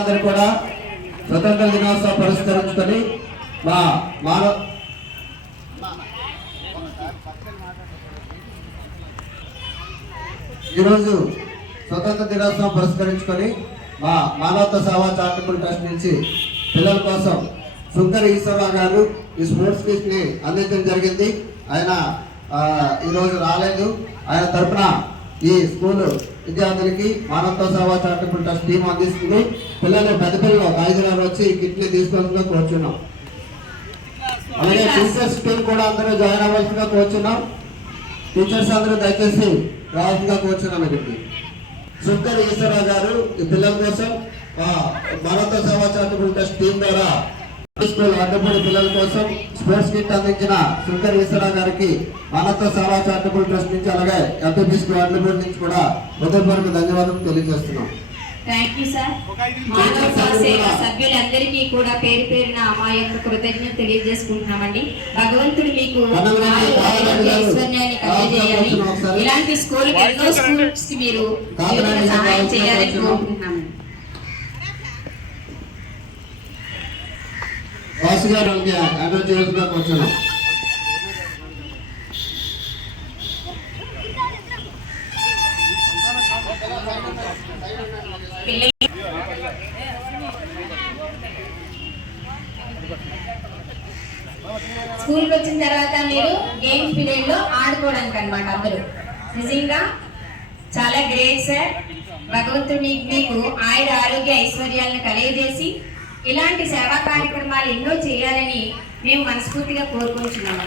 అందరూ కూడా స్వతంత్ర దినోత్సవం పురస్కరించుకొని ఈరోజు స్వతంత్ర దినోత్సవం పురస్కరించుకొని మా మానవతా సేవా చారిటబుల్ ట్రస్ట్ నుంచి పిల్లల కోసం సుంకర ఈశ్వరరావు గారు ఈ స్పోర్ట్స్ కిట్ ని అందించడం జరిగింది. ఆయన ఈరోజు రాలేదు. ఆయన తరఫున ఈ స్కూల్ విద్యార్థులకి మానవతా సేవా చారిటబుల్ ట్రస్ట్ టీం అందిస్తుంది. పిల్లలు పెద్ద పిల్లలు 5 వచ్చి ఈ కిట్ ని తీసుకోవాల్సిందిగా కోరుచున్నాం. అలాగే టీచర్స్ టీం కూడా అందరూ జాయిన్ అవ్వాల్సిందిగా కోరుచున్నాం. టీచర్స్ అందరూ దయచేసి రావాల్సిందిగా కోరుచున్నాం. ఇక్కడికి సుంకర ఈశ్వరరావు గారు ఈ పిల్లల కోసం మానవతా సేవా చారిటబుల్ ట్రస్ట్ టీం ద్వారా స్కూల్ అడ్డపూడి పిల్లల కోసం స్పోర్ట్స్ కిట్ అందించిన సుంకర ఈశ్వరరావు గారికి మానవతా సేవా చారిటబుల్ ట్రస్ట్ నుంచి అలాగే ఎంపీపీ స్కూల్ అడ్డపూడి నుంచి కూడా హృదయపూర్వక ధన్యవాదాలు తెలియజేస్తున్నాం. Thank you sir. మానవతా సేవా సభ్యులందరికీ కూడా పేరు పేరున మా యొక్క కృతజ్ఞత తెలియజేసుకుంటున్నామండి. భగవంతుడు మీకు ఐశ్వర్యాన్ని కలిగజేయాలి. ఇలాంటి స్కూల్ ఎన్నో స్కూల్స్ కి మీరు సహాయం చేయాలని కోరుకుంటున్నామండి. వాసు గారు అడ్రస్ చేస్తున్నా కూర్చున్నాం. స్కూల్కి వచ్చిన తర్వాత మీరు గేమ్స్ పీరియడ్ లో ఆడుకోవడానికి అన్నమాట. అందరూ నిజంగా చాలా గ్రేట్ సార్. భగవంతుడు మీకు ఆయుర ఆరోగ్య ఐశ్వర్యాలను కలిగజేసి ఇలాంటి సేవా కార్యక్రమాలు ఎన్నో చేయాలని మేము మనస్ఫూర్తిగా కోరుకుంటున్నాము.